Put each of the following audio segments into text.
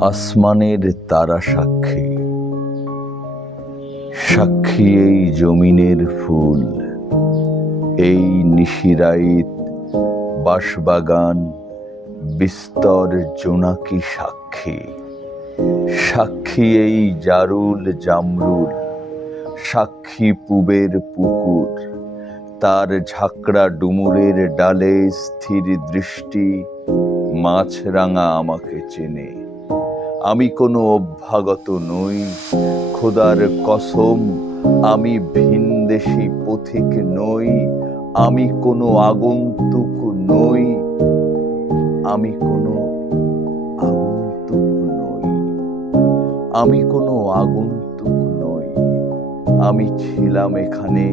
আসমানের তারা সাক্ষী। সাক্ষী এই জমিনের ফুল, এই নিশিরাইত বাঁশবাগান, বিস্তর জোনাকি সাক্ষী। সাক্ষী এই জারুল জামরুল, সাক্ষী পুবের পুকুর, তার ঝাঁকড়া ডুমুরের ডালে স্থির দৃষ্টি, মাছরাঙা আমাকে চেনে। আমি কোনো অভ্যাগত নই। খোদার কসম, আমি ভিনদেশি পথিক নই। আমি কোনো আগন্তুক নই। আমি কোনো আগন্তুক নই। আমি কোনো আগন্তুক নই। আমি ছিলাম এখানে,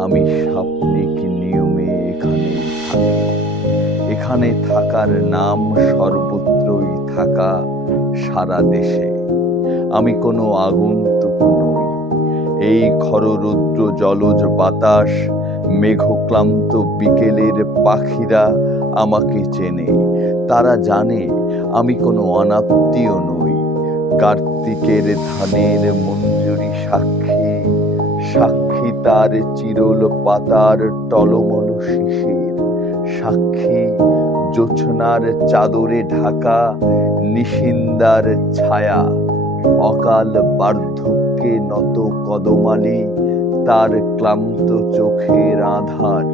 আমি স্বাপ্নিক নিয়মে এখানে এখানে থাকার নাম সর্বত্রই থাকা। সারা দেশে। আমি কোনো আগন্তুক নই। এই খররুদ্র, জলজ বাতাস, মেঘক্লান্ত বিকেলের পাখিরা আমাকে চেনে। তারা জানে আমি কোনো অনাত্মীয় নই। কার্তিকের ধানের মঞ্জুরি সাক্ষী সাক্ষী তার চিরল পাতার টলমল শিশির। সাক্ষী জোছনার চাদরে ঢাকা, নিশিন্দার ছায়া। অকাল বার্ধক্যে নত কদমালি, তার ক্লান্ত চোখের আধার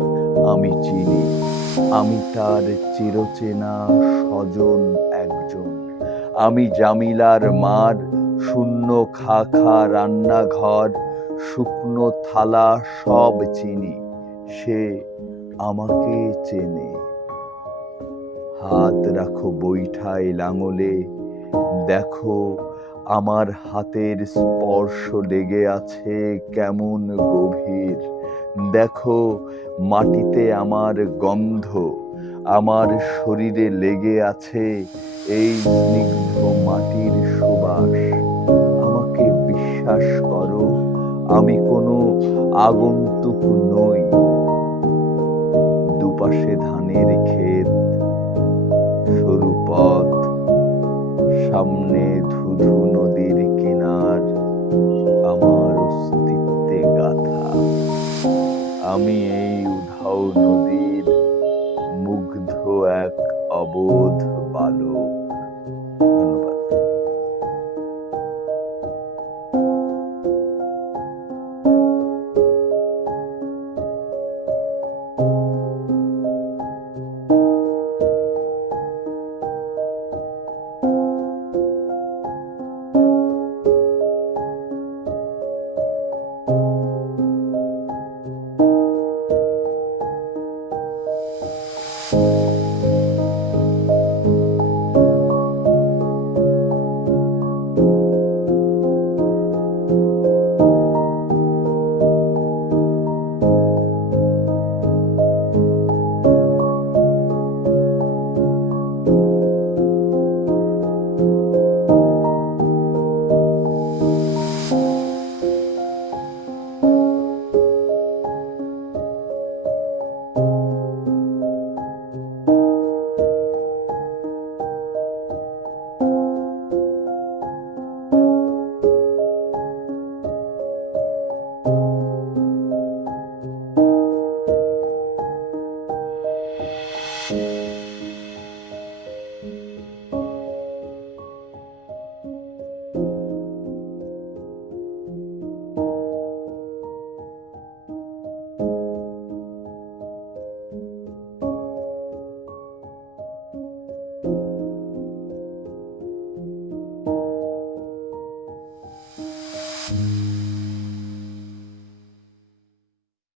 আমি চিনি। আমি তার চিরচেনা স্বজন একজন। আমি জামিলার মার, শূন্য খা খা রান্নাঘর, শুকনো থালা সব চিনি। সে আমাকে চেনে। হাত রাখো বৈঠায় লাঙলে। দেখো আমার হাতের স্পর্শ লেগে আছে কেমন গভীর। দেখো মাটিতে আমার গন্ধ, আমার শরীরে লেগে আছে এই স্নিগ্ধ মাটির সুবাস। আমাকে বিশ্বাস করো, আমি কোনো আগন্তুক নই। দুপাশে ধানের ক্ষেত সামনে ধুধু নদীর কিনার আমার অস্তিত্বে গাথা। আমি এই উধাও নদীর মুগ্ধ এক অবোধ বালক।